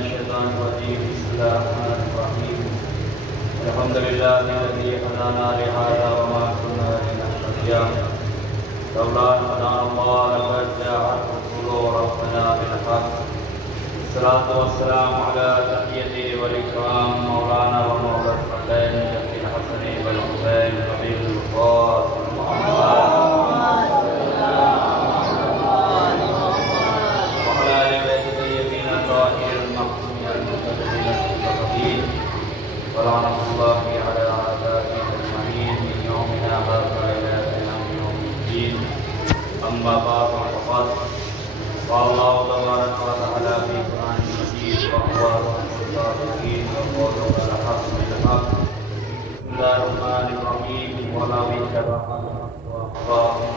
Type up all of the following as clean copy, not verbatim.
الشيطان الرجيم بسم الله الرحمن الرحيم الحمد لله الذي هدانا لهذا وما كنا لنهتدي لولا أن هدانا الله لقد جاءت رسل ربنا بالحق الصلاة والسلام على تحية والإكرام مولانا ومولى الفردين جد الحسن والحسين حبيب القاسم محمد ولعنة الله على أعدائهم أجمعين من يومنا هذا إلى يوم الدين أما بعد فقد قال الله تبارك وتعالى في القرآن المجيد وهو الصادقين وقوله الحق بالحق بسم الله الرحمن الرحيم ولو اتبع أهواءهم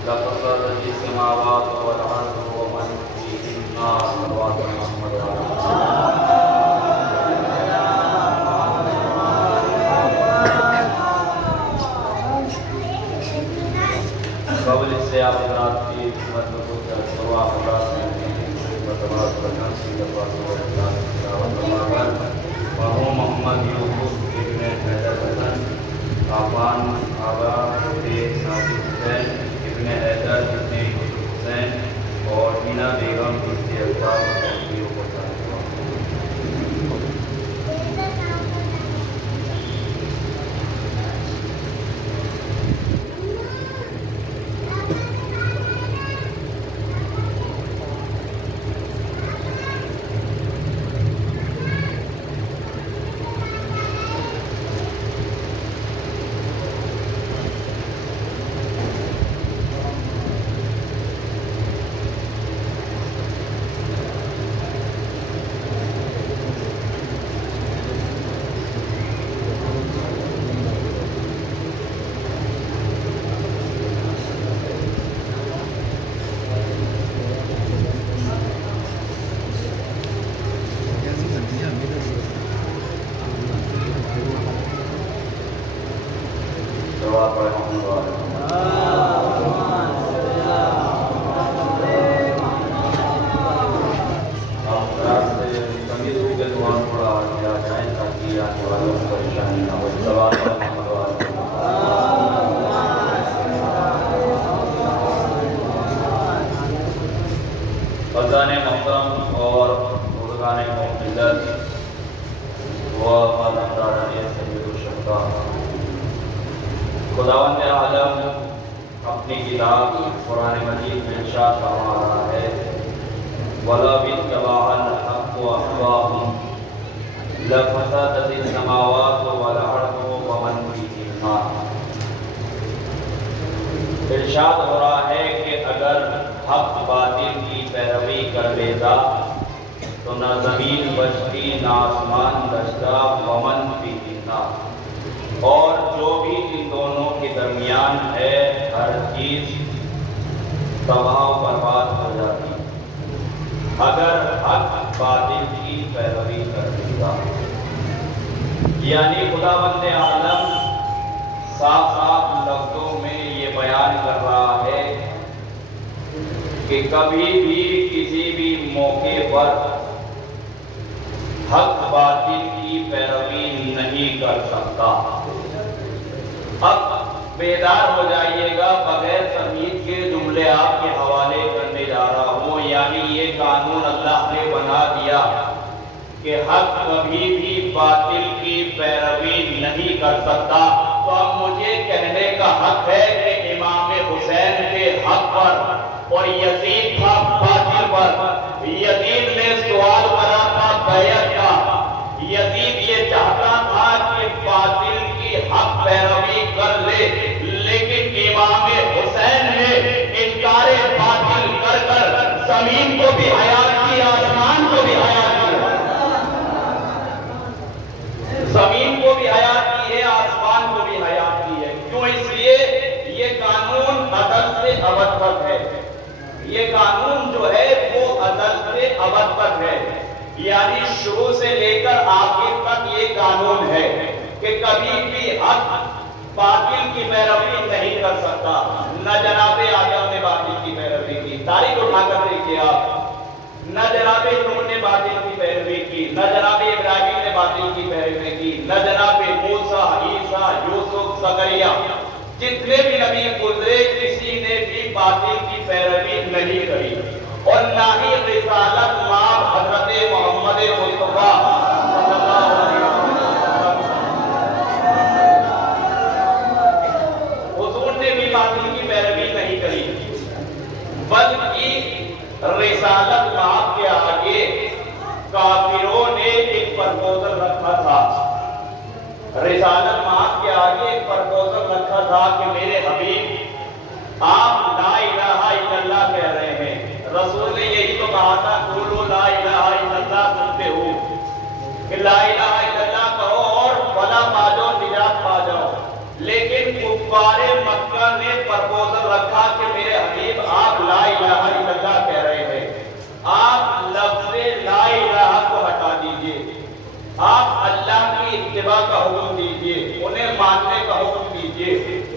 لفسدت السماوات والأرض ومن فيهن صلوات محمد قبل سے آپ حضرات کی مطلبوں کے سوا حضرات میں مطلبات برکان کی دفعات و احسان وہو محمد یوسف ابن حیدر حسن آبان آبا ابن ناظر حسین ابن حیدر ابن حسین اور مینا بیگم ابن اقبال کی اوپر فضان محترم اور بزرگان ملت و مالداران سید الشہداء خداوند عالم اپنی کتاب قرآن مجید میں ارشاد فرما رہا ہے وَلَوِ اتَّبَعَ الْحَقُّ أَهْوَاءَهُمْ لَفَسَدَتِ السَّمَاوَاتُ وَالْأَرْضُ وَمَنْ فِيهِنَّ ارشاد ہو رہا ہے کہ اگر حق باطل کی پیروی کر لیتا تو نہ زمین بچتی نہ آسمان بچتا ومن فیہنہ اور جو بھی ان دونوں کے درمیان ہے ہر چیز تباہ و برباد ہو جاتی اگر حق باطل کی پیروی کر لیتا یعنی خداوند عالم صاف صاف لفظوں میں یہ بیان کر رہا ہے کہ کبھی بھی کسی بھی موقع پر حق باطل کی پیروی نہیں کر سکتا اب بیدار ہو جائیے گا بغیر تمہید کے جملے آپ کے حوالے کرنے جا رہا ہوں یعنی یہ قانون اللہ نے بنا دیا کہ حق کبھی بھی باطل کی پیروی نہیں کر سکتا تو اب مجھے کہنے کا حق ہے کہ امام حسین کے حق پر اور یزید تھا باطل پر یزید نے سوال کرا تھا بیعت کا یزید یہ چاہتا تھا کہ باطل کی حق پیروی کر لے لیکن امام حسین نے انکار باطل کر کر زمین کو بھی حیات کی آسمان کو بھی حیات کی زمین کو بھی حیات کی ہے آسمان کو بھی حیات کی ہے کیوں اس لیے یہ قانون ازل سے ابد تک ہے یہ قانون جو ہے وہ ازل سے ابد تک ہے یعنی شروع سے لے کر آخر تک یہ قانون ہے کہ کبھی بھی حق باطل کی پیروی نہیں کر سکتا نہ جناب آدم نے باطل کی پیروی کی تاریخ اٹھا کر دیکھیے آپ نہ جناب نوح نے باطل کی پیروی نہ جناب ابراہیم نے باطل کی پیروی کی، نہ جناب موسیٰ، عیسیٰ، یوسف، زکریا، جتنے بھی نبی گزرے کسی نے بھی باطل کی پیروی نہیں کری، اور نہ ہی رسالت مآب حضرت محمد مصطفیٰ صلی اللہ علیہ وسلم، حضور نے بھی باطل کی پیروی نہیں کری، بلکہ رسالت مآب کے آگے کافروں نے ایک پرپوزل رکھا تھا، رسالت مآب کے آگے ایک پرپوزل رکھا تھا کہ میرے حبیب آپ لا الہ الا اللہ کہہ رہے ہیں، رسول نے یہی تو کہا تھا قولوا لا الہ الا اللہ، سنتے ہو کہ لا الہ الا اللہ کہو اور فلاح پا جاؤ، نجات پا جاؤ، لیکن کفار مکہ نے پرپوزل رکھا کہ میرے حبیب آپ لا الہ الا اللہ کہہ رہے ہیں، آپ لفظ لا الہ کو ہٹا دیجئے، آپ اللہ کی اتباع کا حکم دیجئے، انہیں ماننے کا حکم دیجئے،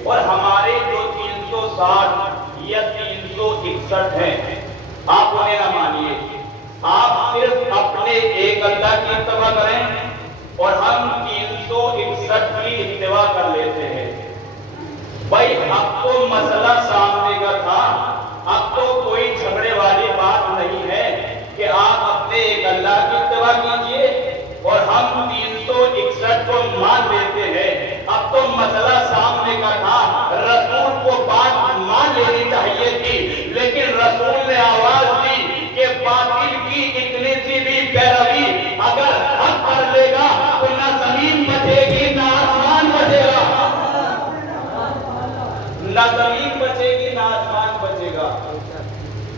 اور ہمارے جو 360 یا 361 ہیں آپ انہیں نہ مانیے، آپ صرف اپنے ایک اللہ کی اتباع کریں اور ہم 361 کی اتباع کر لیتے ہیں۔ بھائی اب تو مسئلہ سامنے کا تھا، اب تو کوئی جھگڑے والی بات نہیں ہے کہ آپ اپنے ایک اللہ کی اتباع کیجئے اور ہم 361 کو مان لیتے ہیں، اب تو مسئلہ سامنے کا تھا، رسول کو بات مان لینی چاہیے تھی، لیکن رسول نے آواز دی کہ باطل کی اتنی سی بھی پیروی اگر حق کر لے گا تو نہ زمین بچے گی نہ آسمان بچے گا، نہ زمین بچے گی نہ آسمان بچے گا۔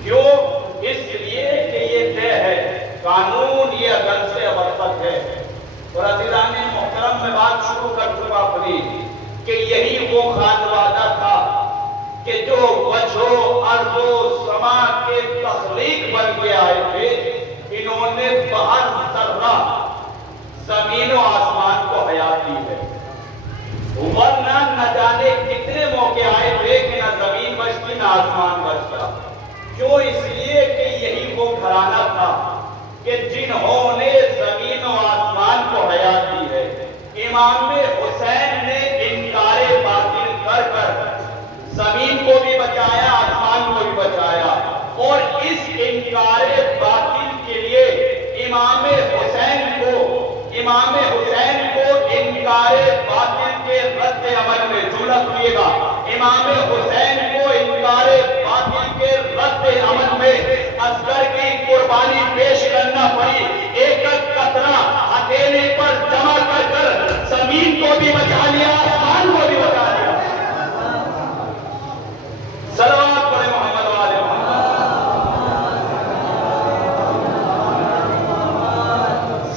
کیوں؟ اس لیے کہ یہ طے ہے، قانون یہ ازل سے ابد تک ہے۔ اور عزیزان محترم میں بات شروع کر چکا اپنی کہ یہی وہ خانوادہ تھا کہ جو وجہ ارض و سما کے تخلیق بن کے آئے تھے، انہوں نے بہر ذرہ زمین و آسمان کو حیات دی ہے، ورنہ نہ جانے کتنے موقع آئے تھے کہ نہ زمین بچتی نہ آسمان بچتا۔ کیوں؟ اس لیے کہ یہی وہ گھرانہ تھا کہ جنہوں نے زمین و آسمان کو حیات دی ہے۔ امام حسین نے انکار باطل کر کر زمین کو بھی بچایا، آسمان کو بھی بچایا، اور اس انکار باطل کے لیے امام حسین کو انکار باطل کے رد عمل میں، جملہ سنیے گا، امام حسین کو انکار باطل کے رد عمل میں اصغر کی قربانی پیش کرنا پڑی، ایک قطرہ ہتھیلی پر جمع کر کر زمین کو بھی بچا لیا، آسمان کو بھی بچا لیا۔ صلوات پڑھیں محمد و آل محمد۔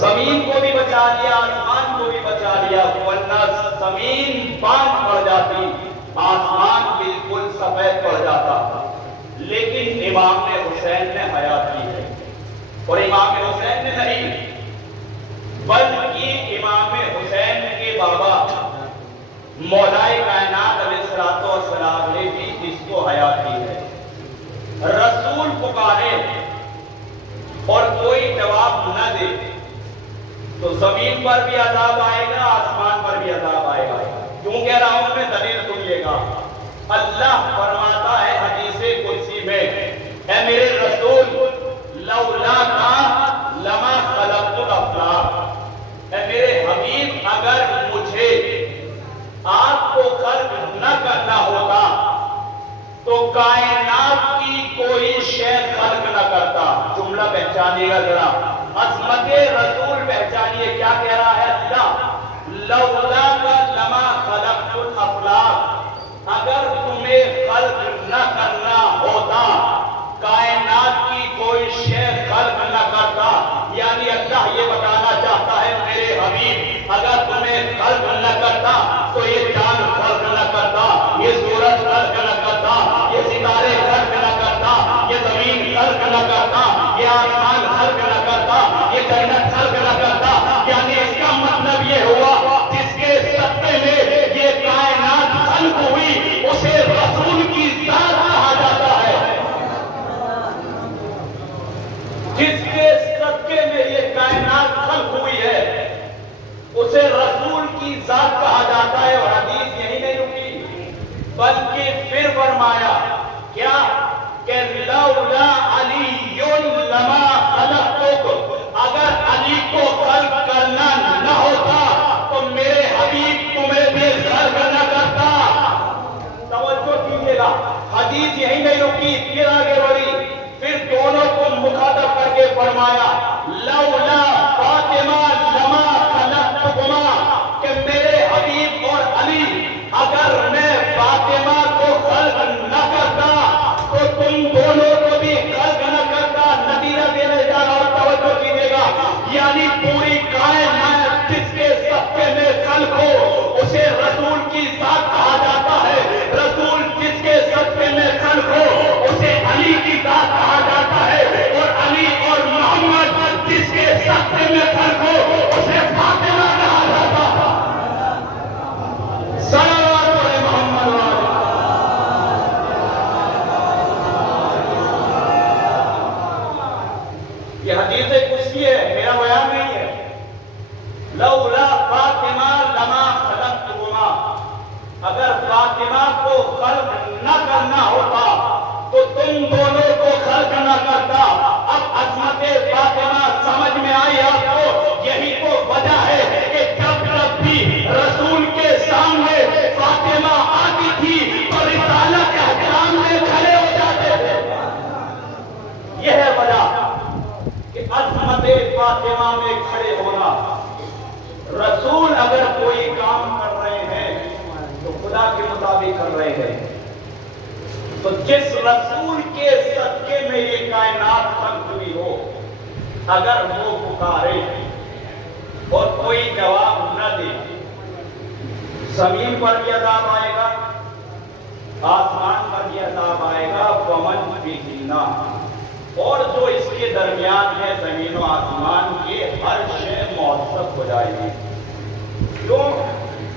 زمین کو بھی بچا لیا، آسمان کو بھی بچا لیا، ورنہ زمین باندھ پڑ جاتی، آسمان بالکل سفید پڑ جاتا۔ لیکن امام حسین نے حیات کی ہے، اور امام حسین نے نہیں بلکہ امام حسین کے بابا مولائے کائنات علیہ السلام نے بھی اس کو حیات دی ہے۔ رسول پکارے اور کوئی جواب نہ دے تو زمین پر بھی عذاب آئے گا، آسمان پر بھی عذاب آئے گا۔ کیوں کہہ رہا ہوں میں؟ دلیل سنیے گا۔ اللہ فرماتا ہے حدیث قدسی میں، اے میرے رسول لولا کا لما خلقت الافلاک، اے میرے حبیب اگر مجھے آپ کو خلق نہ کرنا ہوتا تو کائنات کی کوئی شے خلق نہ کرتا۔ جملہ پہچانیے گا ذرا، عظمت رسول پہچانیے، کیا کہہ رہا ہے اللہ؟ لولا کا لما خلقت الافلاک، اگر تمہیں خلق نہ کرنا ہوتا کائنات کی کوئی شے خلق نہ کرتا، یعنی اللہ یہ بتانا چاہتا ہے میرے حبیب اگر تمہیں خلق نہ کرتا تو یہ چاند خلق نہ کرتا، یہ سورج خلق نہ کرتا، یہ ستارے خلق نہ کرتا، یہ زمین خلق نہ کرتا، یہ آسمان خلق نہ کرتا، یہ جنت خلق نہ کرتا۔ یعنی اس کا مطلب یہ ہوا جس کے صدقے میں یہ کائنات خلق ہوئی اسے رسول کی ذات کہا اسے رسول کی ذات کہا جاتا ہے. اور حدیث یہی نہیں رکی بلکہ پھر فرمایا کیا کہ لولا علی لما خلقتک، اگر علی کو خلق کرنا نہ ہوتا تو میرے حبیب تمہیں بھی خلق نہ کرتا. توجہ کیجیے گا، حدیث یہی نہیں رکی، پھر آگے بڑھی، پھر دونوں کو مخاطب کر کے فرمایا لولا فاطمہ لما خلقتکما، کہ میرے حبیب اور علی اگر میں فاطمہ کو خلق نہ کرتا تو تم دونوں کو بھی خلق نہ کرتا. نتیجہ دینے جا رہا ہوں، توجہ کیجیے گا. یعنی پوری کائنات جس کے صدقے میں خلق ہو اسے رسول کی ذات کہا جاتا ہے. رسول جس کے صدقے میں خلق ہو اسے علی کی ذات کہا جاتا ہے. اور علی اور محمد جس کے صدقے میں خلق ہو اسے فاطمہ کہا جاتا ہے. صلوات علی محمد. یہ حدیث قدسی ہے، میرا بیان نہیں ہے. لولا فاطمہ لما خلقتکما، اگر فاطمہ کو خلق نہ کرنا ہوتا تو تم دونوں کو خلق نہ کرتا. اب عظمت فاطمہ سمجھ میں آئی آپ کو؟ یہی تو وجہ ہے کہ جب جب بھی رسول کے سامنے فاطمہ آتی تھی تو رسالت کے احترام میں کھڑے ہو جاتے تھے. یہ ہے وجہ کہ عظمت فاطمہ میں کھڑے ہونا. رسول اگر کوئی کام کر رہے ہیں تو خدا کے مطابق کر رہے ہیں. تو جس رسول کے صدقے میں یہ کائنات خلق ہوئی ہو، اگر وہ پکارے اور کوئی جواب نہ دے، زمین پر بھی عذاب آئے گا، آسمان پر بھی عذاب آئے گا. ومن فیہنہ، اور جو اس کے درمیان ہے زمین و آسمان کے، ہر شے معذب ہو جائے گی. کیوں؟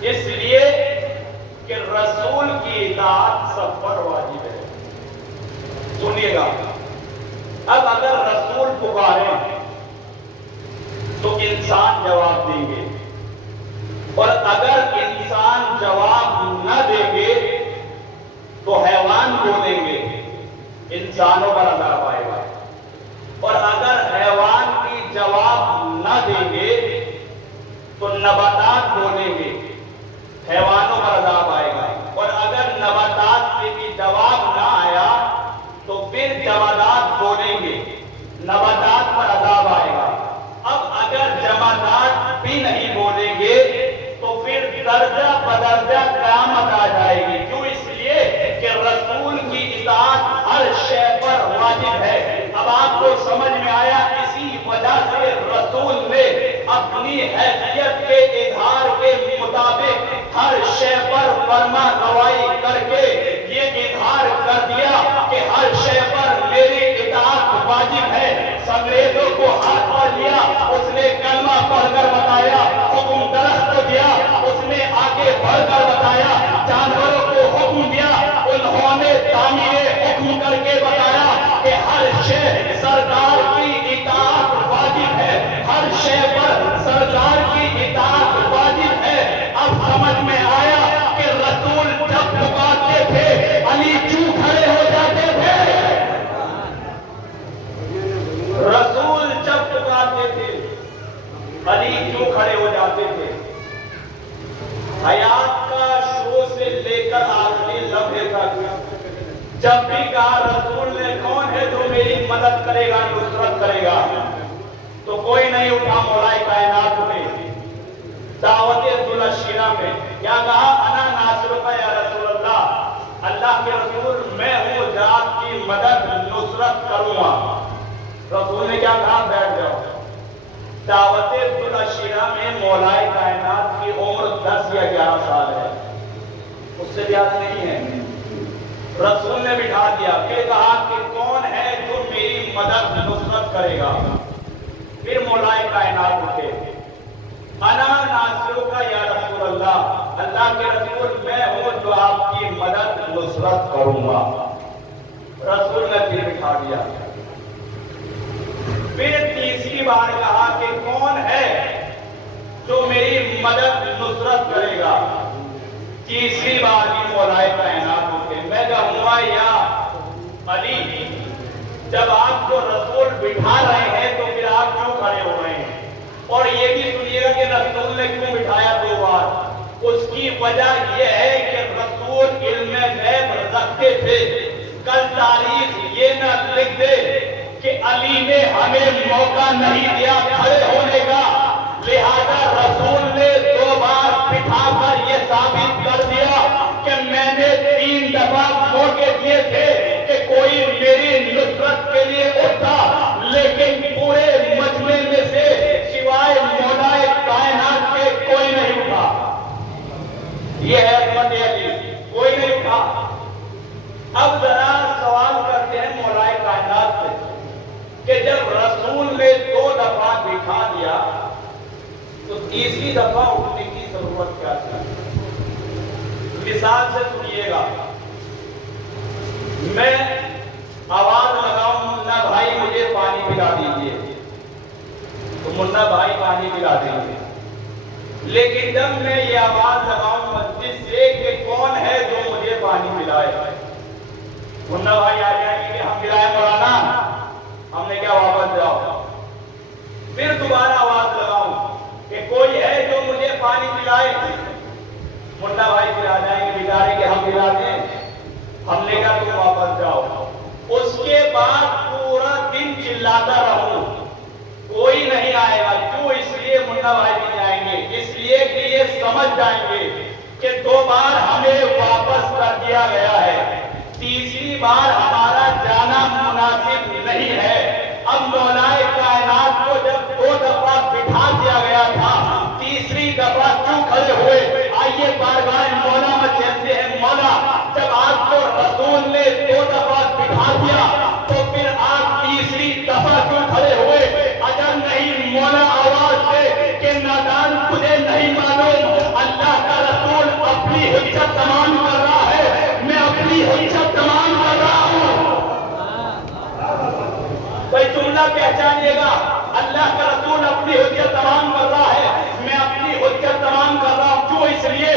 اس لیے کہ رسول کی اطاعت سب پر واجب ہے. سنیے گا، اب اگر رسول پکاریں تو انسان جواب دیں گے، اور اگر انسان جواب نہ دیں گے تو حیوان بولیں گے، انسانوں پر عذاب آئے گا. اور اگر حیوان کی جواب نہ دیں گے تو نباتات بولیں گے، حیوانوں پر عذاب آئے گا. اور اگر نباتات سے بھی جواب نہ آیا تو پھر جمادات بولیں گے، نباتات پر عذاب آئے گا. اب اگر جمادات بھی نہیں بولیں گے تو پھر درجہ بدرجہ قیامت آ جائے گی. کیوں؟ اس لیے کہ رسول کی اطاعت ہر شے پر واجب ہے. اب آپ کو سمجھ میں آیا، اسی وجہ سے رسول نے اپنی حیثیت کے اظہار کے مطابق ہر شے پر فرما روائی کر کے یہ اظہار کر دیا کہ ہر شے پر میری اطاعت واجب ہے. انگریزوں کو ہاتھ پر لیا، اس نے کلمہ پڑھ کر بتایا. حکم درخت کو دیا، اس نے آگے بڑھ کر بتایا. جانوروں کو حکم دیا، انہوں نے تعمیر حکم کر کے بتایا کہ ہر شے سرکار کی اطاعت واجب ہے. ہر شے پر سرکار کی اطاعت واجب ہے. اب سمجھ میں آیا کہ رسول جب پکارتے تھے علی کیوں کھڑے ہو جاتے تھے؟ رسول جب پکارتے تھے علی کیوں کھڑے ہو جاتے تھے؟ حیات کا شروع سے لے کر آخری لمحے تک جب بھی کہا رسول نے کون ہے جو میری مدد کرے گا، نصرت کرے گا، تو کوئی نہیں اٹھا. مولا کائنات نے دعوت ذوالشیرہ میں کیا کہا؟ انا ناصرک یا رسول اللہ، اللہ کے رسول میں ہوں جو آپ کی مدد نصرت کروں گا. رسول نے کیا کہا؟ بیٹھ جاؤ. دعوت ذوالشیرہ میں مولا کائنات کی عمر 10 یا 11 سال ہے، اس سے زیادہ نہیں ہے. رسول نے بٹھا دیا، پھر کہا کہ کون ہے جو میری مدد نصرت کرے گا. پھر مولا کائنات اٹھے، انا ناصرک یا رسول اللہ، اللہ کے رسول میں ہوں جو آپ کی مدد نصرت کروں گا. رسول نے پھر بٹھا دیا. پھر تیسری بار کہا کہ کون ہے جو میری مدد نصرت کرے گا۔ تیسری بار بھی مولائے کائنات ہوتے میں کہوں گا یا علی، جب آپ کو رسول بٹھا رہے ہیں تو پھر آپ کیوں کھڑے ہو رہے ہیں؟ اور یہ بھی سنیے گا کہ رسول نے کیوں بٹھایا 2 بار؟ اس کی وجہ یہ ہے کہ رسول علم غیب رکھتے تھے۔ کل تاریخ یہ نہ لکھ دے کہ علی نے ہمیں موقع نہیں دیا کھڑے ہونے کا، لہذا رسول نے 2 بار بٹھا کر یہ ثابت کر دیا کہ میں نے 3 دفعہ موقع دیے تھے کہ کوئی میری نصرت کے لیے اٹھا، لیکن پورے مجمع میں سے سوائے مولائے کائنات کے کوئی نہیں اٹھا۔ یہ ہے عظمت علی، کوئی نہیں اٹھا۔ اب ذرا سوال کرتے ہیں مولائے کائنات سے کہ جب رسول نے 2 دفعہ بٹھا دیا تو تیسری دفعہ اٹھنے کی ضرورت کیا تھی؟ مثال سے سنیے گا، میں آواز لگاؤں منا بھائی مجھے پانی پلا دیجئے، تو منا بھائی پانی پلا دیں گے۔ لیکن جب میں یہ آواز لگاؤں مسجد سے کہ کون ہے جو مجھے پانی پلائے، منا بھائی آ جائیں گے کہ ہم پلائے مولانا، ہم نے کیا واپس جاؤ۔ پھر دوبارہ آواز لگاؤں کہ کوئی ہے جو مجھے پانی پلائے، منا بھائی پھر آ جائیں گے بیچارے کہ ہم پلا دیں، ہم نے کہا تم واپس جاؤ۔ اس کے بعد پورا دن چلاتا رہوں، کوئی نہیں آئے گا۔ کیوں؟ اس لیے منا بھائی نہیں آئیں گے، اس لیے کہ یہ سمجھ جائیں گے کہ 2 بار ہمیں واپس کر دیا گیا ہے، تیسری بار ہمارا جانا مناسب نہیں ہے۔ اب مولائے کائنات کو جب 2 دفعہ بٹھا دیا گیا تھا، تیسری دفعہ کیوں کھڑے ہوئے؟ آئیے بارگاہ مولا میں چلتے ہیں۔ مولا، جب آپ کو رسول نے 2 دفعہ بٹھا دیا تو پھر آپ تیسری دفعہ کیوں کھڑے ہوئے؟ اگر نہیں مولا آواز دے کہ نادان تجھے نہیں معلوم، اللہ کا رسول اپنی حجت تمام کر رہا ہے، میں اپنی حجت تمام کر رہا ہوں۔ کوئی جملہ پہچانیے گا، اللہ کا رسول اپنی حجت تمام کر رہا ہے، میں اپنی حجت تمام کر رہا ہوں۔ کیوں؟ اس لیے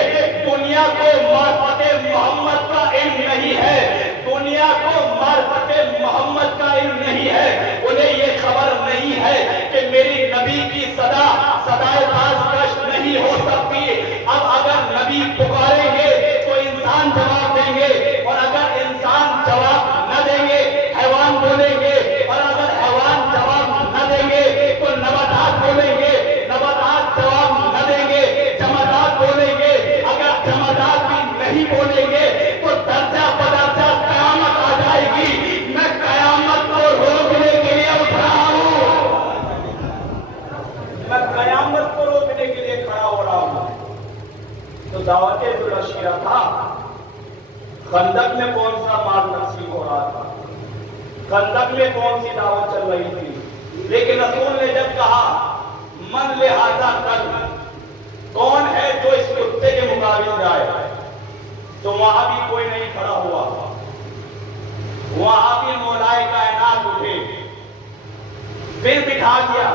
دنیا کو معرفت محمد کا علم نہیں ہے، دنیا کو معرفت محمد کا علم نہیں ہے، انہیں یہ خبر نہیں ہے کہ میری نبی کی صدا صدائے بازگشت نہیں ہو سکتی۔ اب اگر نبی پکاریں گے تو انسان جواب دیں گے، اور اگر انسان جواب نہ دیں گے حیوان بولیں گے، اور اگر حیوان جواب نہ دیں گے تو نباتات بولیں گے، نباتات جواب نہ دیں گے جمادات بولیں گے، اگر جمادات بھی نہیں بولیں گے تو درجہ بدرجہ قیامت آ جائے گی۔ میں قیامت کو روکنے کے لیے اٹھ رہا ہوں، میں قیامت کو روکنے کے لیے کھڑا ہو رہا ہوں۔ تو دعوت ذوالعشیرہ تھا، خندق میں کون سا مال تقسیم ہو رہا تھا، خندق میں کون سی دعوت چل رہی تھی، لیکن رسول نے جب کہا من لہذا کل، کون ہے جو اس کتے کے مقابل جائے، تو وہاں بھی کوئی نہیں کھڑا ہوا، وہاں بھی مولائے کائنات اٹھے، پھر بٹھا دیا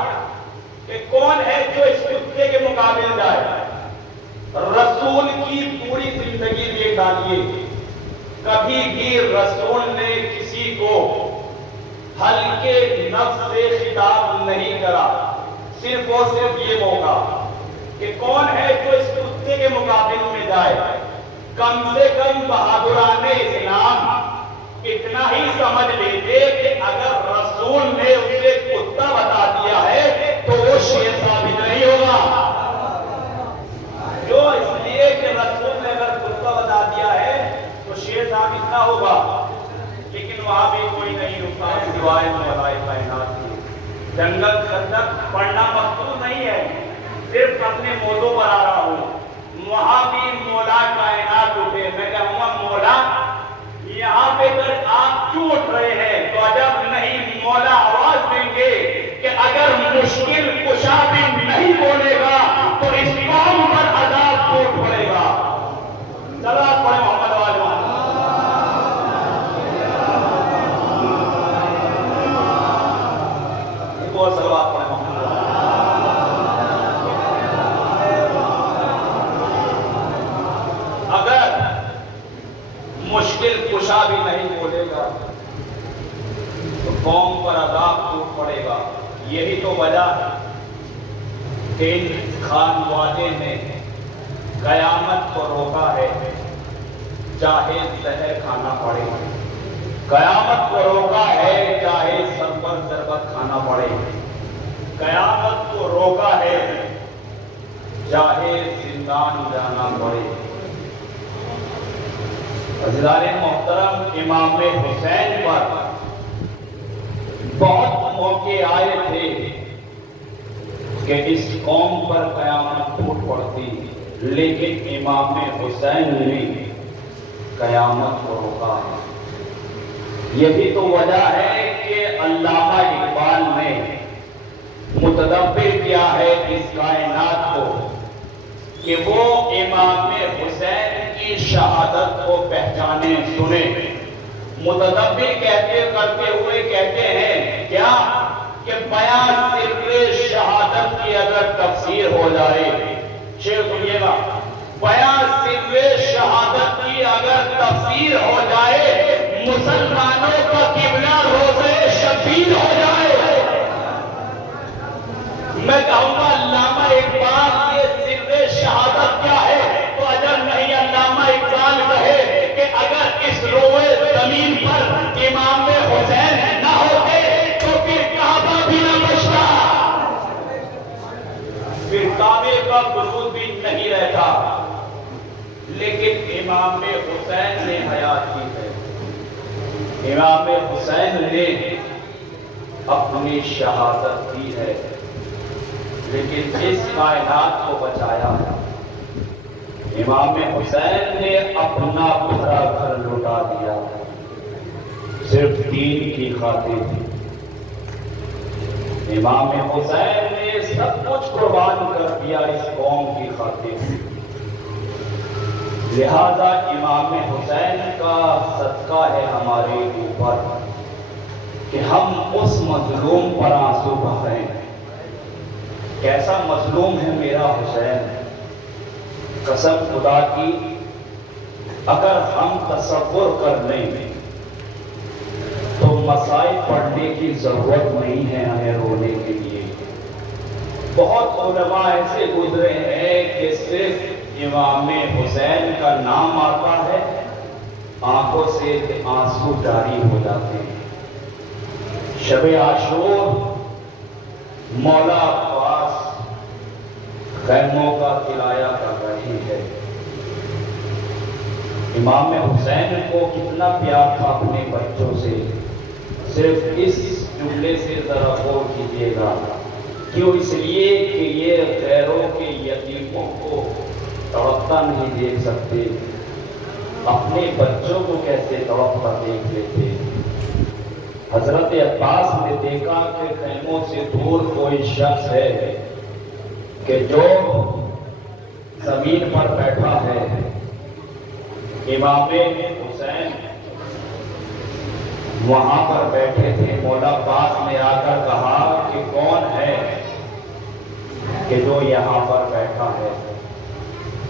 کہ کون ہے جو اس کتے کے مقابل جائے۔ رسول کی پوری زندگی دیکھ ڈالیے، کبھی بھی رسول نے کسی کو ہلکے نفس سے خطاب نہیں کرا، صرف اور صرف یہ موقع کہ کون ہے جو اس کتے کے مقابل میں جائے۔ کم سے کم بہادران اسلام اتنا ہی سمجھ لیتے کہ اگر رسول نے اسے کتا بتا دیا ہے تو وہ شیر ثابت نہیں ہوگا، جو اس لیے کہ رسول نے اگر کتا بتا دیا ہے تو شیر ثابت نہ ہوگا۔ لیکن وہاں بھی کوئی نہیں رکا سوائے مولائے کائنات کی۔ جنگل خندق پڑھنا مقصود نہیں ہے، صرف اپنے موضوع پر آ رہا ہوں۔ وہاں بھی مولا کائنات اٹھے، میں کہوں گا مولا یہاں پہ اگر آپ کیوں اٹھ رہے ہیں تو عجب نہیں، مولا آواز دیں گے کہ اگر مشکل کشا بھی نہیں بولے گا تو اس قوم پر عذاب ٹوٹ پڑے گا۔ چلا پڑھے محمد واجوان، صلوات پڑھے محمد۔ کہ خانوادے نے قیامت کو روکا ہے، چاہے زہر کھانا پڑے۔ قیامت کو روکا ہے، چاہے سر پر ضربت کھانا پڑے۔ قیامت کو روکا ہے، چاہے زندان جانا پڑے۔ عزیزان محترم، امام حسین پر بہت موقع آئے تھے کہ اس قوم پر قیامت ٹوٹ پڑتی، لیکن امام حسین نے قیامت کو روکا ہے۔ یہی تو وجہ ہے کہ علامہ اقبال نے متدبر کیا ہے اس کائنات کو کہ وہ امام حسین کی شہادت کو پہچانے سنے۔ متدبر کرتے ہوئے کہتے ہیں کیا کہ بیان سر شہادت کی اگر تفسیر ہو جائے، شیخ سنیے گا، بیان سر شہادت کی اگر تفسیر ہو جائے، مسلمانوں کا قبلہ روزے شبیر ہو جائے۔ میں کہوں گا علامہ اقبال یہ سر شہادت کیا ہے، تو اجر نہیں علامہ اقبال کہے کہ اگر اس روئے زمین پر امام حسین نہ ہوتے تو پھر کعبہ بھی نہ بچتا، پھر کعبے کا وجود بھی نہیں رہتا۔ لیکن امام حسین نے حیات کی ہے، امام حسین نے اپنی شہادت دی ہے، لیکن اس کائنات کو بچایا ہے۔ امام حسین نے اپنا بھرا گھر لوٹا دیا صرف دین کی خاطر۔ امام حسین نے سب کچھ قربان کر دیا اس قوم کی خاطر۔ لہذا امام حسین کا صدقہ ہے ہمارے اوپر کہ ہم اس مظلوم پر آنسو بہائیں۔ کیسا مظلوم ہے میرا حسین، قسم خدا کی اگر ہم تصور کر لیں تو مسائل پڑھنے کی ضرورت نہیں ہے ہمیں رونے کے لیے۔ بہت علماء ایسے گزرے ہیں کہ صرف امام حسین کا نام آتا ہے، آنکھوں سے آنسو جاری ہو جاتے ہیں۔ شب عاشور مولا عباس خیموں کا کرایہ کر رہی ہے۔ امام حسین کو کتنا پیار تھا اپنے بچوں سے، صرف اس جملے سے ذرا غور کیجیے گا۔ کیوں؟ اس لیے کہ یہ غیروں کے یتیموں کو تڑپتا نہیں دیکھ سکتے، اپنے بچوں کو کیسے تڑپتا دیکھ لیتے۔ حضرت عباس نے دیکھا کہ خیموں سے دور کوئی شخص ہے کہ جو زمین پر بیٹھا ہے۔ امام حسین وہاں پر بیٹھے تھے۔ مولا عباس نے آ کر کہا کہ کون ہے کہ جو یہاں پر بیٹھا ہے؟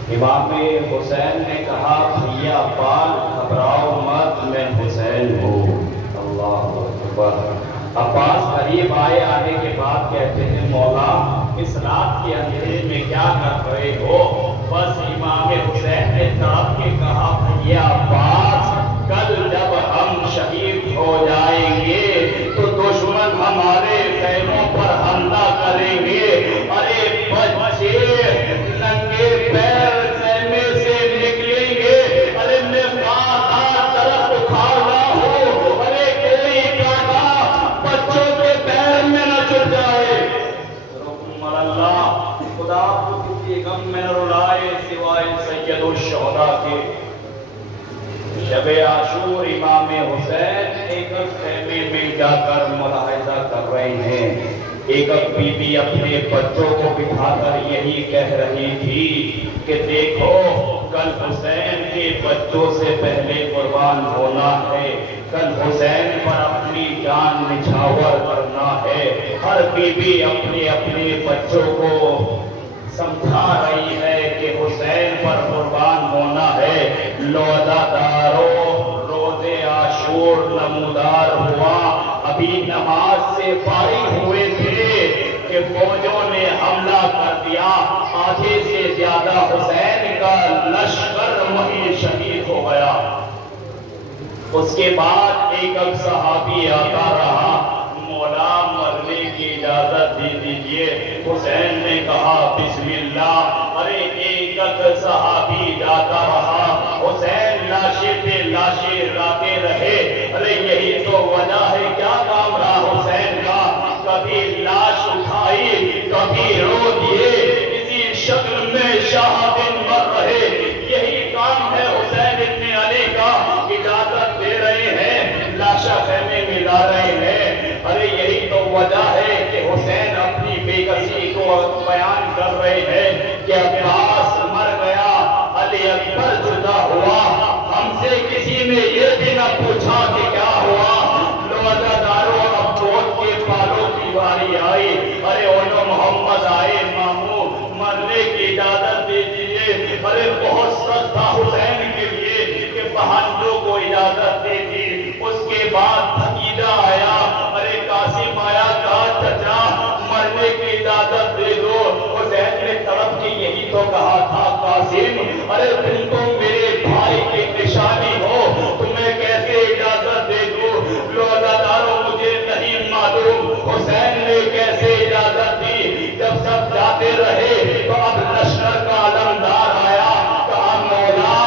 امام حسین نے کہا بھیا عباس گھبراؤ مت، میں حسین ہوں۔ اللہ اکبر۔ عباس قریب آنے کے بعد کہتے ہیں مولا اس رات کے اندھیرے میں کیا کر رہے ہو؟ بس امام حسین نے تڑپ کے کہا بھیا عباس کل جب ہم شہید ہو جائیں گے تو دشمن ہمارے خیموں پر حملہ کریں گے۔ ارے بچے ننگے پیر خیمے سے نکلیں گے، ارے میں خاردار درخت اکھاڑ رہا ہوں، ارے کوئی کاٹا بچوں کے پیر میں نہ چڑھ جائے۔ رحم اللہ، خدا کو کسی غم میں نہ رلائے سوائے سید الشہداء کے۔ شب عاشور امام حسین ایک خیمے میں جا کر ملاحظہ کر رہے ہیں۔ ایک بی بی اپنے بچوں کو بٹھا کر یہی کہہ رہی تھی کہ دیکھو کل حسین کے بچوں سے پہلے قربان ہونا ہے، کل حسین پر اپنی جان نچھاور کرنا ہے۔ ہر بی بی اپنے اپنے بچوں کو سمجھا رہی ہے کہ حسین پر قربان ہونا ہے۔ لوزہ دارو روز عاشور نمودار ہوا، ابھی نماز سے فارغ ہوئے تھے کہ فوجوں نے حملہ کر دیا۔ آدھے سے زیادہ حسین کا لشکر وہیں شہید ہو گیا۔ اس کے بعد ایک صحابی آتا رہا، مولا مرنے کی اجازت دے دیجئے۔ حسین نے کہا بسم اللہ۔ ارے ایک صحابی جاتا رہا، حسین لاشیں پہ لاشیں لاتے رہے۔ ارے یہی تو وجہ ہے، کیا کام رہا حسین کا؟ کبھی لاش اٹھائی، کبھی رو دیے، اسی شکل میں شاہ دن مر رہے۔ یہی کام ہے حسین ابن علی کا، اجازت دے رہے ہیں، لاشا خیمے میں لا رہے ہیں۔ ارے یہی تو وجہ ہے کہ حسین اپنی بے کسی کو بیان کر رہے ہیں کہ عباس مر گیا، علی اکبر جدا ہوا، ہم سے کسی نے یہ بھی نہ پوچھا کہ کیا ہوا۔ روزہ داروں اب موت کے پالوں کی باری آئی۔ ارے اولو محمد آئے، ماموں مرنے کی اجازت دے دیجئے۔ ارے بہت سخت تھا حسین کے لیے کہ بہنجوں کو اجازت دے دی۔ اس کے بعد بھتیجا آیا، ارے قاسم آیا، کہا چچا مرنے کی اجازت دے دو۔ حسین نے طرف کی یہی تو کہا تھا قاسم، ارے تم تو میرے بھائی کی نشانی ہو، تمہیں کیسے اجازت دے دوں؟ روزہ داروں مجھے نہیں معلوم حسین نے کیسے اجازت دی۔ جب سب جاتے رہے تو اب لشکر کا علمدار آیا، کہا مولا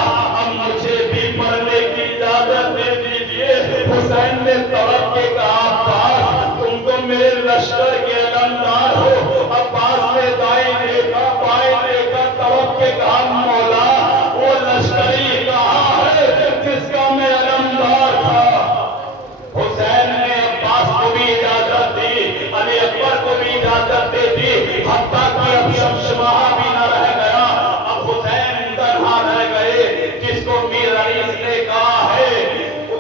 اب مجھے بھی مرنے کی اجازت دے دیجئے۔ حسین نے طرف کے کہا عباس تم تو میرے لشکر کے علمدار ہو۔ عباس نے دائیں دیکھا، بائیں دیکھا، طرف کے کہا مولا وہ لشکری کہاں ہے جس کا میں علمدار تھا؟ حسین نے عباس کو بھی اجازت دی، علی اکبر کو بھی اجازت دے دی، حتیٰ کہ اب شمشمہ بھی نہ رہ گیا، اب حسین تنہا رہ گئے۔ جس کو میر انیس نے کہا ہے،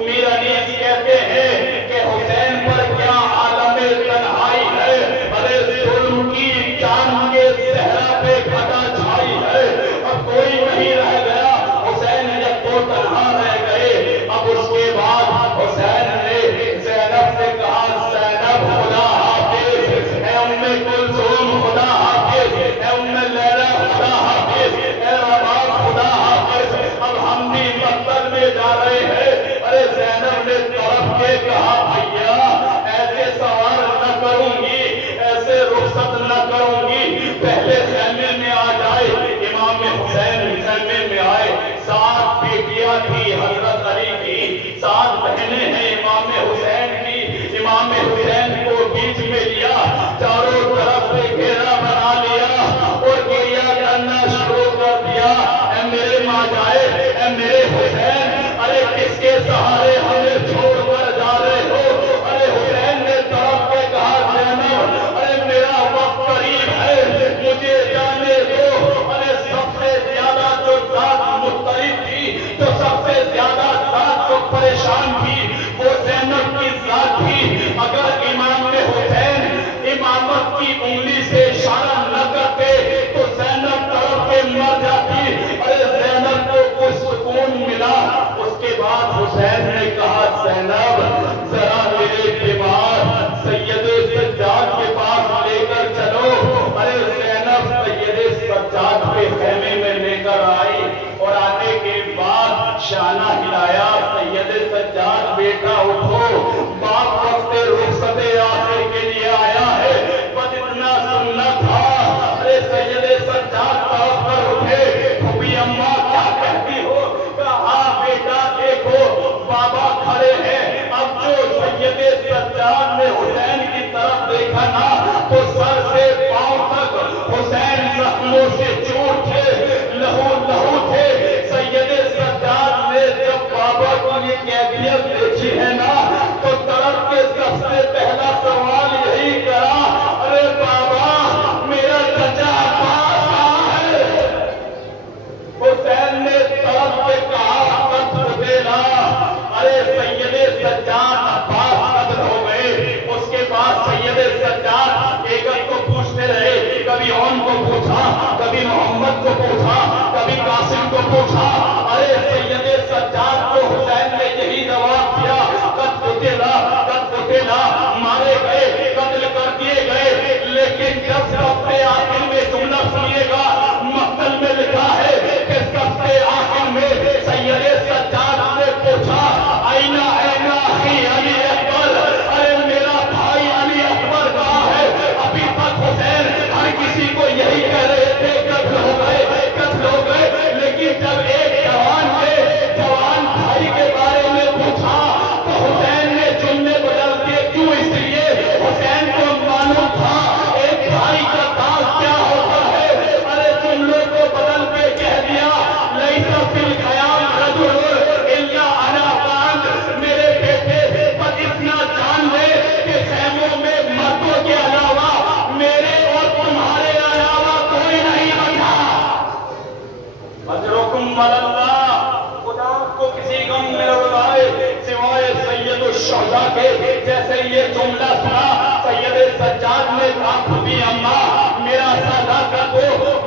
میر انیس کہتے ہیں کہ حسین پر کیا عالم تنہائی ہے، ارے ظلم کی چاند کے صحرا پہ گھٹا چھائی ہے، اب کوئی نہیں رہ گیا، حسین جب تو تنہا رہ گئے۔ اب اس کے بعد حسین نے زینب سے کہا زینب خدا حافظ، اے ام کلثوم خدا حافظ، اے ام لیلا خدا حافظ، اے رباب خدا حافظ، اب ہم بھی مقتل میں جا رہے ہیں۔ ارے زینب نے طرف کے کہا بھیا ایسے سوار نہ کروں گی، ایسے رخصت نہ کروں گی، پہلے خیمے میں آ جائے۔ امام حسین خیمے میں آئے، 7 بیٹیاں تھی حضرت علی کی، 7 بہنیں ہیں امام حسین کی۔ امام حسین کو بیچ میں لیا، چاروں طرف سے گھیرا بنا لیا اور گریہ کرنا شروع کر دیا، اے میرے ماں جائے، اے میرے حسین، ارے کس کے سہارے ہمیں چھوڑ کر جا رہے ہو؟ ارے حسین نے طرف کے کہا زینب ارے میرا وقت قریب ہے، مجھے جانے دو۔ ارے سب سے زیادہ جو ذات مضطرب تھی، جو سب سے زیادہ ذات جو پریشان تھی، وہ زینب کی ذات تھی۔ اگر امام حسین امامت کی انگلی سے اشارہ نہ کرتے تو زینب طرف کے مر جاتی۔ ارے زینب کو کچھ سکون ملا۔ اس کے بعد حسین نے کہا زینب ذرا میرے بیمار سید سجاد کے پاس لے کر چلو۔ ارے زینب سید سجاد پہ خیمے میں لے کر آئی اور آنے کے بعد شانہ ہلایا، سید سجاد بیٹا اٹھو، باپ وقت رخصت آخر کے لیے آیا ہے، بس اتنا سننا تھا۔ ارے سید سجاد طرف پر اٹھے، پھوپھی اماں کیا کہتی ہو؟ کہا بیٹا دیکھو بابا کھڑے ہیں۔ اب جو سید سجاد نے حسین کی طرف دیکھا نا تو سر سے پاؤں تک حسین زخموں سے چور تھے، لہو لہو تھے۔ سید سجاد نے جب بابا کی یہ کیفیت دیکھی ہے نا تو طرف کے سب سے پہلا سوال یہی کرا، ارے بابا میرا چچا عباس کہاں ہے؟ حسین نے طرف سے کہا قتل دینا۔ ارے سید سجاد عباس قتل ہو گئے۔ اس کے بعد سید سجاد ایک کو پوچھتے رہے، کبھی اون کو پوچھا، کبھی محمد کو پوچھا، کبھی قاسم کو پوچھا۔ ارے سید سجاد کو حسین نے یہی جواب دیا، قد قتلا، مارے گئے، قتل کر دیے گئے۔ لیکن جب سب سے آخر میں جملہ سنیے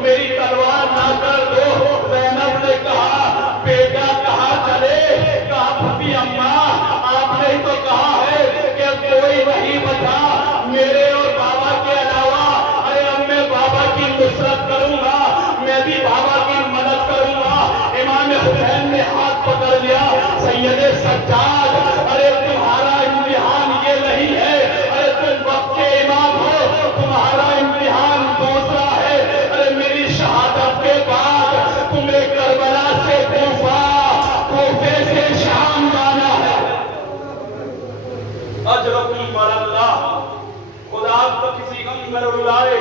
میری تلوار نہ کر دو۔ زینب نے کہا بیٹا کہاں چلے؟ کہا پھپھی اماں آپ نے تو کہا ہے کہ کوئی نہیں بچا میرے اور بابا کے علاوہ۔ ارے اب میں بابا کی نصرت کروں گا، میں بھی بابا کی مدد کروں گا۔ امام حسین نے ہاتھ پکڑ لیا، سید سجاد ارے تمہارا امتحان یہ نہیں ہے، ارے تم وقت کے امام ہو، تمہارا امتحان دوسرا ہے۔ ارے میری شہادت کے بعد تمہیں کربلا سے کوفہ، کوفے سے شام جانا ہے۔ اجرکم اللہ، خدا کو کسی غم میں رلائے۔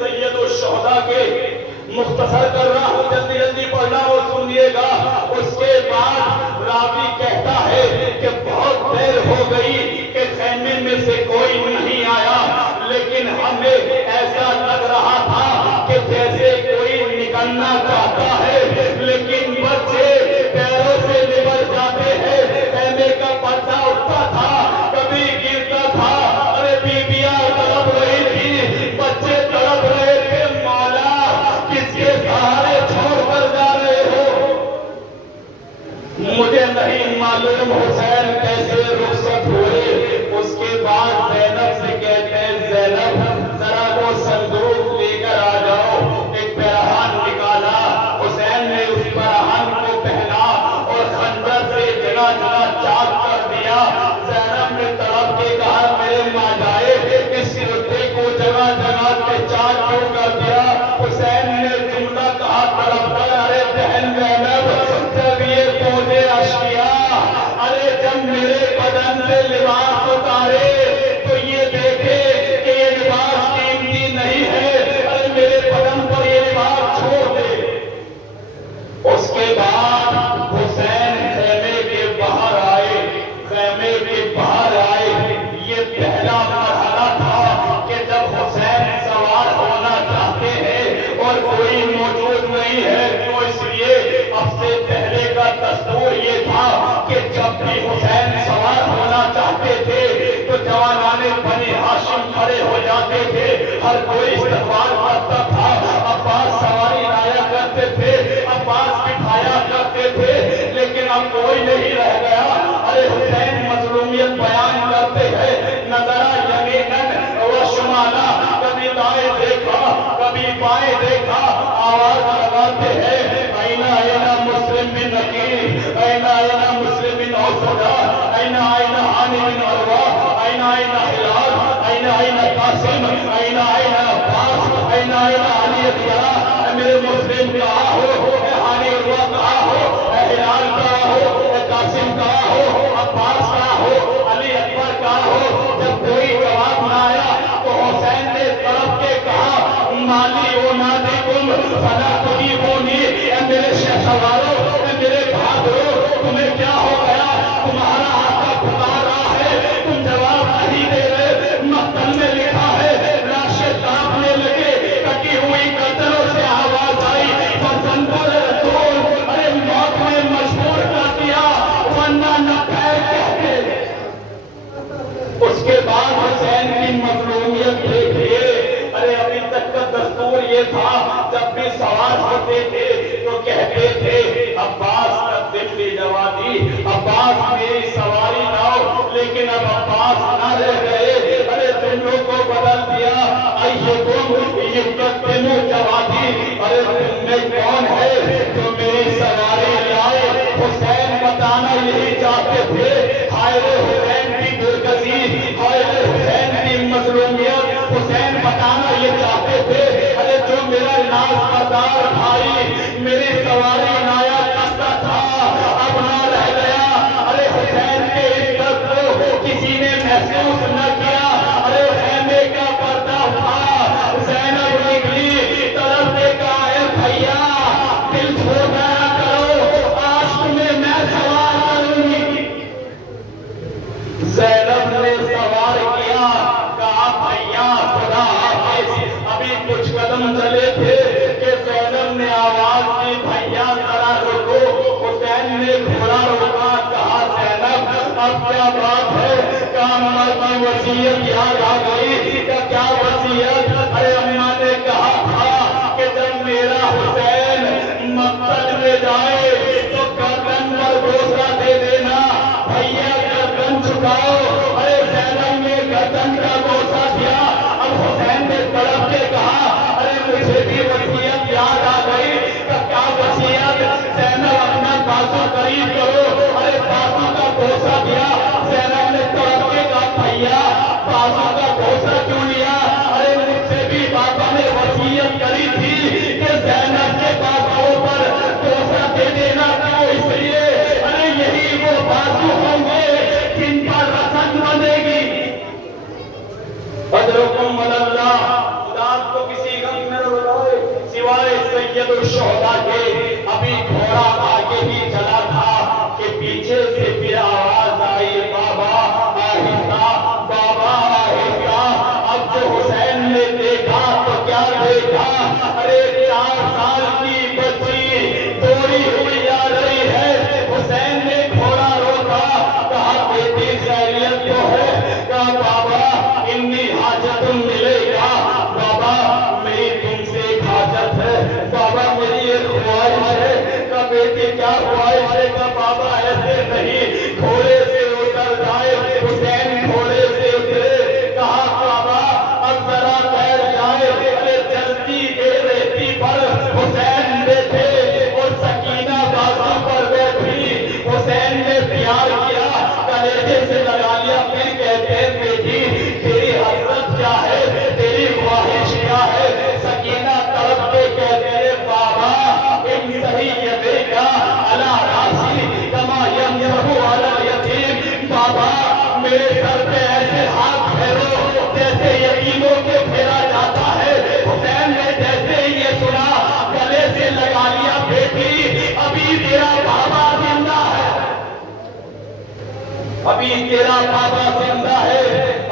سید الشہداء کے مختصر کر رہا ہوں، جلدی جلدی پڑھنا اور سنیے گا۔ اس کے بعد راوی کہتا ہے کہ بہت دیر ہو گئی کہ خیمے میں سے کوئی نہیں آیا، لیکن ہمیں ایسا لگ رہا تھا کہ جیسے کوئی نکلنا چاہتا ہے، لیکن بچے پیروں سے لپٹ جاتے ہیں۔ خیمے کا پردہ اٹھتا تھا، کبھی گرتا تھا۔ ارے بیویاں تڑپ رہی تھی، بچے تڑپ رہے تھے، مولا کس کے سہارے چھوڑ کر جا رہے ہو؟ مجھے نہیں معلوم حسین کیسے رخصت ہوئے۔ اس کے بعد زینب سے کہتے ہیں زینب ذرا وہ صندوق لے کر آ جاؤ۔ ایک پیرہن نکالا، حسین نے اس پیرہن کو پہنا اور خنجر سے جگہ جگہ چاک کر دیا۔ زینب نے تڑپ کے کہا میرے ماں جائے اس رتے کو جگہ جگہ سے چاک کیوں کر دیا؟ حسین نے جملہ کہا تڑپ کر ارے بہن زینب جب یہ پودے اشکیا، ارے جب میرے بدن سے لباس اتارے تو یہ دیکھے کہ یہ لباس قیمتی نہیں ہے، ارے میرے بدن پر یہ لباس چھوڑ دے۔ اس کے بعد حسین خیمے کے باہر آئے، خیمے کے باہر آئے۔ یہ پہلا مرحلہ تھا کہ جب حسین سوار ہونا چاہتے ہیں اور کوئی موجود نہیں ہے، تو اس لیے اب سے پہلے کا دستور یہ تھا کہ جب بھی حسین سوار ہونا چاہتے تھے تو جوانان بنی ہاشم کھڑے ہو جاتے تھے، ہر کوئی استقبال کرتا تھا۔ عباس سواری لایا کرتے تھے، عباس بٹھایا کرتے تھے، لیکن اب کوئی نہیں رہ گیا۔ ارے حسین مظلومیت بیان کرتے ہیں، نظرہ یمیناً و شمالا، کبھی دائیں دیکھا کبھی بائیں دیکھا، آواز لگاتے ہیں اینا اینا مسلم بن نقیر، اینا اینا مسلم بن اوسدا، اینا اینا ہانی بن عروہ، اینا اینا ہلال، اینا اینا قاسم، اینا اینا عباس، اینا اینا علی ادیارہ۔ میرے مسلم کہاں ہو، ہانی عروہ کہاں ہو، ہلال کہاں ہو، قاسم کہاں ہو، عباس کہاں ہو، علی اکبر کہاں ہو؟ جب کوئی جواب نہ آیا تو حسین نے تڑپ کے کہا مالی اونادکم فلا تجیبونی، اے میرے شہسواروں، اے میرے بہادروں، تمہیں کیا ہو گیا؟ تمہارا آقا پکار رہا ہے، تم جواب نہیں دے رہے۔ مقتل میں لکھا ہے لاشیں کانپنے لگے، کٹی ہوئی گردنوں سے آواز آئی فرزند رسول، ارے موت نے مجبور کر دیا ورنہ نہ کہتے۔ اس کے بعد حسین کی مظلومیت دیکھئے۔ ارے ابھی تک کا دستور یہ تھا جب بھی سوار ہوتے تھے تو کہتے تھے عباس کا دل بھی جوادی، عباس میری سواری لاؤ، لیکن اب عباس نہ رہ گئے۔ ارے دنوں کو بدل دیا، ایکم یقدم جوادی، ارے تم میں کون ہے جو میری سواری لائے؟ حسین بتانا یہی چاہتے تھے، ہائے حسین کی درگزی، ہائے حسین کی مظلومیت، حسین بتانا یہ چاہتے تھے ارے جو میرا ناز بردار بھائی میری سواری لایا کرتا تھا اب نہ رہ گیا۔ ارے حسین کے اس درد کو کسی نے محسوس نہ کیا۔ ارے خیمے کا پردہ اٹھا، زینب نکلی، طرف نے کہا اے بھیا دل چھوڑ دیا کرو، آج تمہیں میں سوار کروں گی۔ زینب نے سوار کیا، کہا بھیا خدا حافظ۔ ابھی کچھ قدم چلے تھے کہ زینب نے آواز کی بھیا ذرا رکو۔ حسین نے گھوڑا روکا، کہا زینب اب کیا بات ہے؟ کہا اماں کی وصیت یاد آ گئی۔ کیا وصیت؟ ارے اماں نے کہا تھا کہ بوسہ دیا، زینب نے تڑپ کے کہا بھیا بازو کا بوسہ کیوں لیا؟ ارے مجھ سے بھی بابا نے وصیت کری تھی کہ زینب کے بازو پر بوسہ دے دینا، کیوں؟ اس لیے ارے یہی وہ بازو ہوں گے جن پر رسن بنے گی۔ اجرکم اللہ، خدا کو کسی غم میں نہ رلائے سوائے سید الشہداء کے۔ ابھی گھوڑا آگے ہی چلا تھا کہ پیچھے سے پھر آواز آئی بابا آہستہ، بابا آہستہ۔ اب جو حسین نے دیکھا تو کیا دیکھا؟ ارے 4 سال کی بچی دوڑی ہوئی آ رہی ہے۔ حسین نے گھوڑا روکا، کہا بیٹی خیریت تو ہے؟ کہا بابا انی حاجت ملے گا، بابا میری تم سے ایک حاجت ہے، بابا میری ایک خواہش ہے۔ کہا بیٹی کیا خواہش ہے؟ کہا بابا ایسے نہیں، گھوڑے سے اتر جائے۔ حسین گھوڑے سے اترے، کہا بابا اب ذرا بیٹھ جائے۔ ارے جلدی دے رہتی پر حسین بیٹھے اور سکینہ بازو پر بیٹھی۔ حسین نے پیار کیا، کلیجے سے لگا لیا، پھر کہتے ہیں بیٹی تیری حسرت کیا ہے، تیری خواہش کیا ہے؟ سکینہ تڑپ کے کہتے ہیں بابا امسحی یدیکا علی راسی کما یمسح علی الیتیم، بابا میرے سر پہ ایسے ہاتھ پھیرو جیسے یتیموں کے پھیرا جاتا ہے۔ حسین نے جیسے ہی یہ سنا گلے سے لگا لیا، بیٹی ابھی تیرا بابا زندہ ہے، ابھی تیرا بابا زندہ ہے۔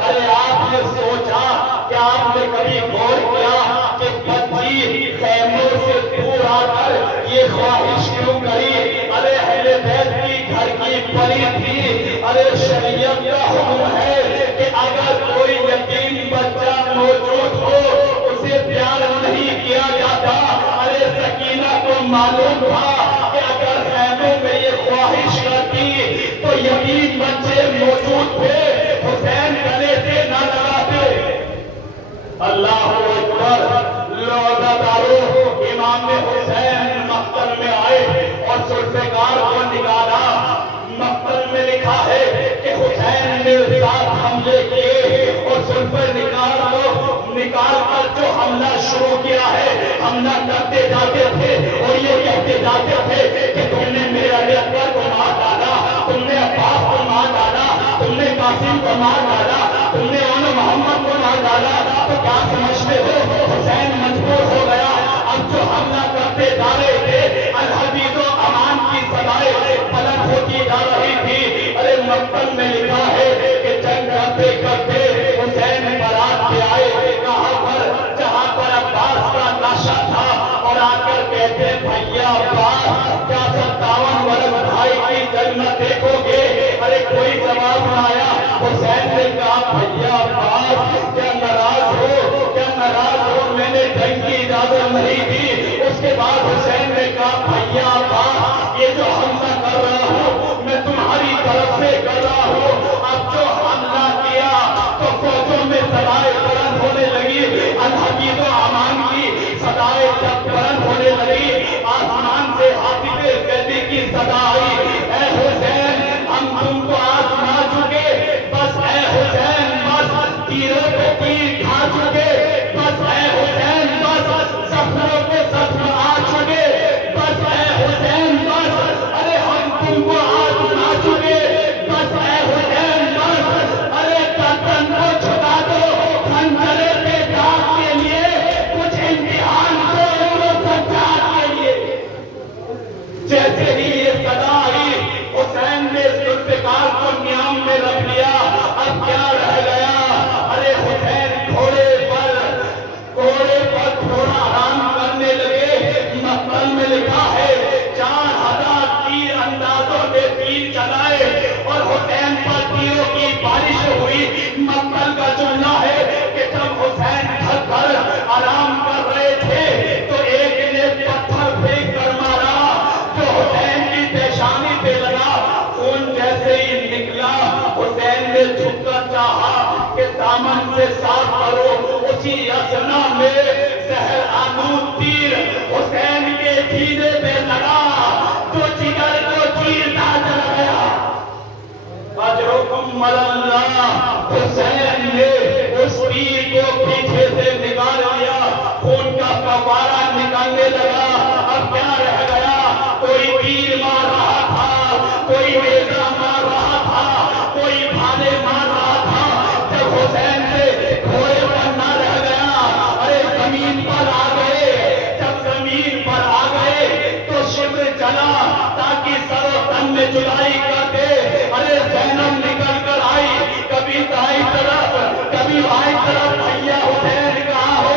ارے آپ نے سوچا کہ آپ نے کبھی غور کیا کہ بچی خیموں سے دور آ کر یہ خواہش کیوں کری؟ ارے اہل بیت کی گھر کی پری تھی۔ ارے شریعت کا حکم ہے کہ اگر کوئی یتیم بچہ موجود ہو اسے پیار نہیں کیا جاتا۔ ارے سکینہ کو معلوم تھا کہ اگر خیموں میں یہ خواہش کرتی تو یتیم بچے موجود تھے، حسین گلے سے نہ لگاتے۔ اللہ اکبر، روزہ دارو امام حسین مقتل میں آئے اور ذوالفقار کو نکالا۔ مقتل میں لکھا ہے کہ حسین نے 7 حملے کیے اور ذوالفقار کو نکال کر جو حملہ شروع کیا ہے، حملہ کرتے جاتے تھے اور یہ کہتے جاتے تھے کہ تم نے میرے علی اکبر کو مار ڈالا، تم نے عباس کو مار ڈالا، تم نے قاسم کو مار ڈالا، تم نے اون محمد کو مار ڈالا۔ تو کیا سمجھتے ہو؟ حسین مجبور ہو گیا۔ اب جو حملہ کرتے جا رہے تھے، الحدیث و امان کی صدائیں بلند ہوتی جا رہی تھی۔ ارے مقتل میں لکھا ہے کہ جنگ کرتے کرتے حسین برات پہ آئے، کہاں پر؟ جہاں پر عباس کا لاشا تھا، اور آ کر کہتے بھیا عباس کیا 57 برس بھائی کی جنگ نہ دیکھو گے؟ ارے کوئی جواب نہ آیا۔ حسین نے کہا بھیا عباس کیا ناراض ہو، کیا ناراض ہو؟ میں نے جنگ کی اجازت نہیں دی۔ اس کے بعد حسین نے کہا بھیا عباس یہ جو حملہ کر رہا ہوں میں تمہاری طرف سے کر رہا ہوں۔ اب جو حملہ کیا تو فوجوں میں صدائیں بلند ہونے لگی، الحدیث و امان کی صدائیں جب بلند ہونے لگی، آسمان سے حاطب قیدی کی صدا آئی، اے حسین ہم تم کو آزما چکے، بس اے حسین بس تیروں پہ تیر کھا چکے، بس اے حسین بس زخموں پہ زخم آ چکے، بس اے حسین بس ارے ہم تم کو آزما چکے، بس اے حسین بس ارے گردن کو جھکا دو، خنجر پہ داغ کے لیے کچھ امتحان کو عمر و سجاد کے لیے۔ جیسے ہی یہ صدا آئی حسین نے ذوالفقار کو نیام میں رکھ لیا۔ اب کیا رہ گیا؟ ارے حسین گھوڑے پر تھوڑا آرام کرنے لگے۔ مقتل میں لکھا ہے 4000 تیر اندازوں نے تیر چلائے اور حسین پر تیروں کی بارش ہوئی۔ مقتل کا جملہ ہے کہ جب حسین تھک کر آرام کر رہے تھے تو ایک نے پتھر پھینک کر مارا جو حسین کی پیشانی پہ لگا، خون جیسے ہی نکلا حسین نے جھک کر چاہا کہ دامن سے صاف کرو، اسی اثنا میں زہر آلود تیر حسین کے سینے پہ لگا جو جگر کو چیرتا چلا گیا۔ گوشے سے نکال لیا، خون کا فوارہ نکلنے لگا، اب کیا رہ گیا؟ کوئی تیر مار رہا تھا، کوئی نیزہ مار رہا تھا، کوئی بھالے مار رہا تھا، جب حسین سے گھوڑے پر نہ رہ گیا، ارے زمین پر آ گئے، جب زمین پر آ گئے تو شمر چلا تاکہ سر و تن میں جدائی کر دے، ارے زینب نکل کر آئی، کبھی دائیں طرف کبھی بائیں طرف، بھیا حسین کہاں ہو،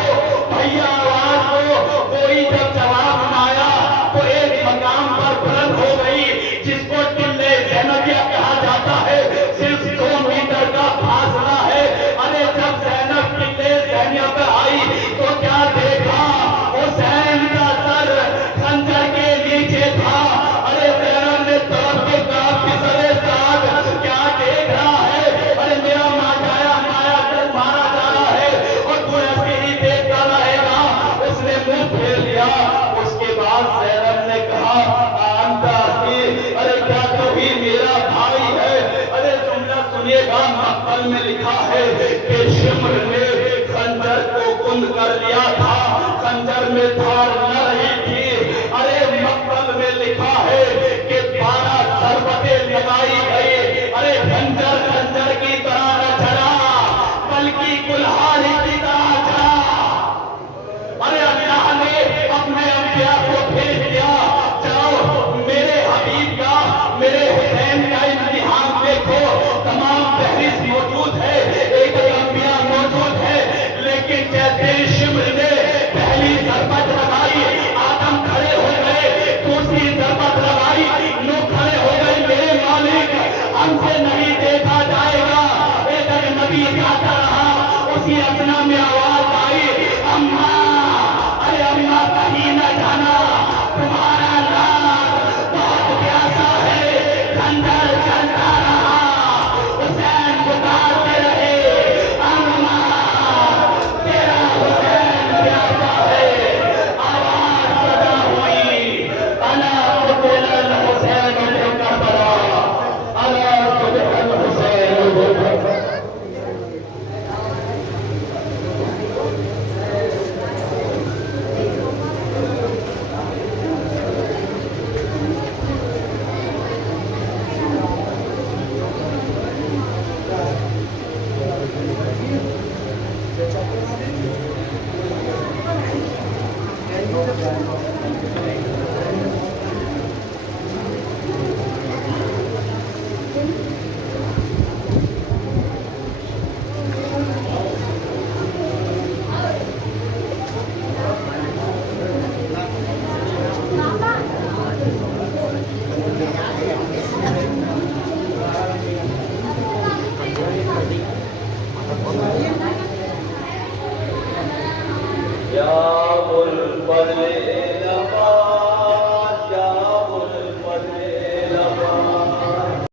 بھیا آواز دو، کوئی جب جواب نہ آیا تو ایک مقام پر بلند ہو گئی جس کو ٹلے زینبیہ کہا جاتا ہے، صرف 2 میٹر کا فاصلہ ہے، ارے جب زینب ٹلے زینبیہ پہ آئی تو کیا دیکھا؟ حسین کا سر خنجر کے نیچے تھا، ارے زینب نے طرف کے کہا پسرے ساتھ کیا دیکھ رہا ہے، ارے میرا ماجایا مایا جب مارا جا رہا ہے اور تو ایسے ہی دیکھتا رہے گا، اس نے منہ پھیر لیا۔ اس کے بعد زینب نے کہا آنٹا کی، ارے کیا تو بھی میرا بھائی ہے؟ ارے جملہ سنیے گا، مقبل میں لکھا ہے کہ شمر نے خنجر کو کند کر لیا تھا، خنجر میں دھار نہ رہی تھی، ارے مقبل میں لکھا ہے کہ 12 ضربتیں لگائی گئی، ارے خنجر خنجر کی طرح نہ چلا بلکہ کلہاڑی کی طرح چلا، ارے اللہ نے اپنے انبیاء کو بھیج دیا، جاؤ میرے حبیب کا، میرے حسین کا امتحان دیکھو، تمام فہرست موجود ہے، ایک انبیاء موجود ہے، لیکن جیسے شمر نے پہلی ضربت لگائی آدم کھڑے ہو گئے، دوسری ضربت لگائی نوح کھڑے ہو گئے، میرے مالک ہم سے نہیں دیکھا جائے گا، ایک نبی جاتا رہا، اسی اثنا میں آواز آئی اماں، ارے اماں کہیں نہ جانا، تمہارا لال بہت پیاسا ہے، خنجر چلتا رہا، حسین پکارتے رہے اماں تیرا حسین پیاسا ہے، آواز صدا ہوئی الا قتل الحسین بن کربلا، الا قتل الحسین بن کربلا۔ یا ابو الفضل